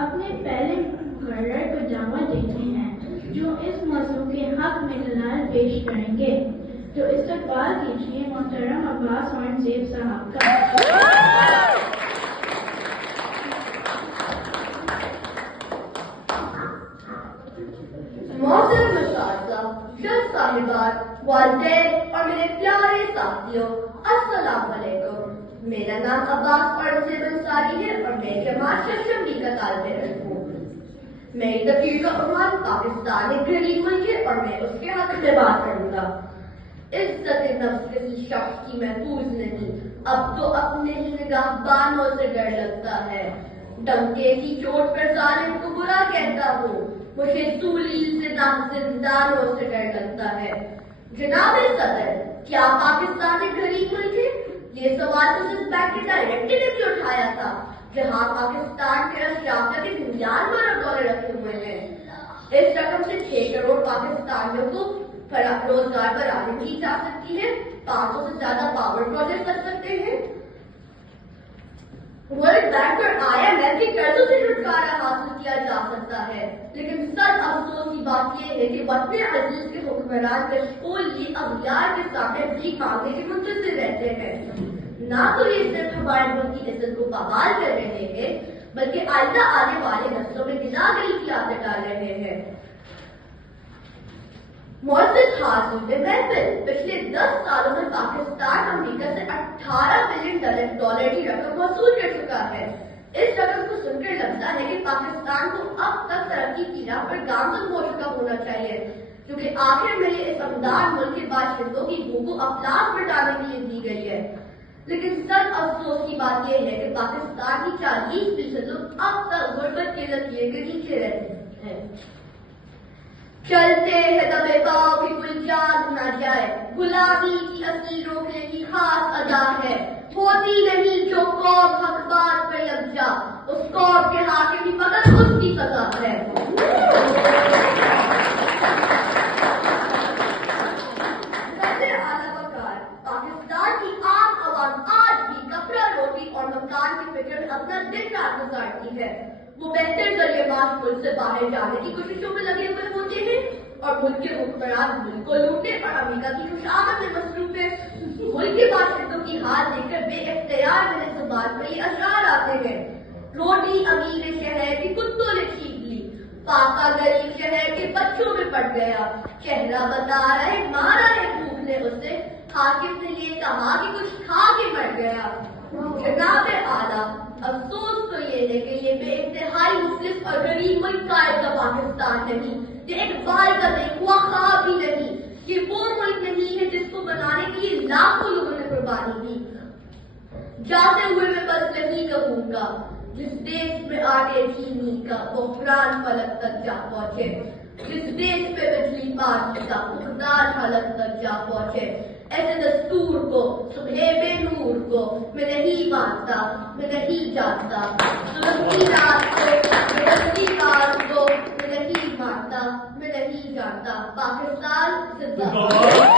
اپنے پہلے مقررہ پجامہ دیتے ہیں جو اس موضوع کے حق میں دلائل پیش کریں گے۔ تو استقبال کیجیے محترم عباس اورنگزیب صاحب کا۔ محترم اساتذہ، شیخ صاحبات، والدین اور میرے پیارے ساتھیوں، السلام علیکم۔ میرا نام عباس اورنگزیب انصاری ہے اور میں جماعت ششمبی کا طالب علم ہوں۔ میری تقریر کا عنوان پاکستان ایک غریب ملک ہے اور میں اس کے حق میں بات کروں گا۔ عزت نفس کسی شخص کی محفوظ نہیں، اب تو اپنے ہی نگہبانوں سے ڈر لگتا ہے۔ ڈنکے کی چوٹ پر ظالم کو برا کہتا ہوں، مجھے طولی زندانوں سے ڈر لگتا ہے۔ جناب صدر، کیا پاکستان ایک غریب ملک ہے؟ یہ سوال تو صرف بینک کے ڈائریکٹر نے بھی اٹھایا تھا، جہاں پاکستان کے اشرافیہ کے بنیاد پر ڈالر رکھے ہوئے ہیں۔ اس رقم سے 6 کروڑ پاکستانیوں کو روزگار فراہم کی جا سکتی ہے، 500 سے زیادہ پاور پروجیکٹ کر سکتے ہیں۔ ورلڈ بینک اور IMF کے قرضوں سے چھٹکارا حاصل کیا جا سکتا ہے، لیکن سب افسوس کی بات یہ ہے کہ وطن عزیز کے حکمران کشکول یہ اغیار کے سامنے بھیک مانگنے کے منتظر رہتے ہیں۔ نہ تو یہ صرف ہمارے ملک کی عزت کو بحال کر رہے ہیں، بلکہ آئندہ آنے والے نسلوں میں گناہگری کی عادت ڈال رہے ہیں۔ معزز حاضرین محفل، پچھلے 10 سالوں میں پاکستان امریکہ سے 18 بلین ڈالر کی رقم وصول کر چکا ہے۔ اس رقم کو سن کر لگتا ہے کہ پاکستان کو اب تک ترقی کی راہ پر گامزن ہو چکا ہونا چاہیے، کیونکہ آخر میں یہ اس امداد ملک کے باشندوں کی بھوک کو افلاس بٹانے کے لیے دی گئی ہے۔ لیکن سب افسوس کی بات یہ ہے کہ پاکستان کی 40% لوگ اب تک غربت کے لکیر کے نیچے رہتے ہیں۔ چلتے ہیں دبے پاؤ کی کوئی جان نہ جائے، غلامی کی اصلی روکنے کی خاص ادا ہے، ہوتی نہیں جو قوم حق بات پر لگ جا، اس قوم کے حاکم بھی فقط اس کی سزا ہے۔ پاکستان کی عام عوام آج بھی کپڑا روٹی اور مکان کی فکر میں اپنا دن رات گزارتی ہے۔ وہ بہتر ذریعے معاش ملک سے باہر جانے کی کوششوں میں لگے ہوئے ہوتے ہیں اور ملک کے حکمران ملک کو لوٹنے اور امریکہ کی خوشامد میں مصروف ہے۔ ملک کے باشندوں کی حال دیکھ کر بے اختیار میرے زبان پر یہ اشعار آتے ہیں۔ روٹی امیر شہر کی کتوں نے چھین لی، پاپا غریب شہر کے بچوں میں پڑ گیا، چہرہ بتا رہے مارا ہے بھوک نے اسے، حاکم نے یہ کہا کہ کچھ کھا کے مر گیا۔ جناب اعلیٰ، افسوس تو یہ ہے کہ یہ بے انتہائی مفلس اور غریب ملک قائد کا پاکستان نہیں، یہ ایک بال کا دیکھوا خواب بھی نہیں، یہ وہ ملک نہیں ہے جس کو بنانے کے لیے لاکھوں لوگوں نے قربانی دی۔ جاتے ہوئے میں بس یہی کہوں گا، جس دیش میں آٹے چینی کا بحران فلک تک جا پہنچے، جس دیش پہ بجلی پاٹ کا اقدار حلق تک جا پہنچے، ایسے دستور کو، صبح بے نور کو میں نہیں مانتا، میں نہیں جانتا، سلستی رات کو، سلستی رات کو میں نہیں مانتا، میں نہیں جانتا۔ پاکستان زندہ باد۔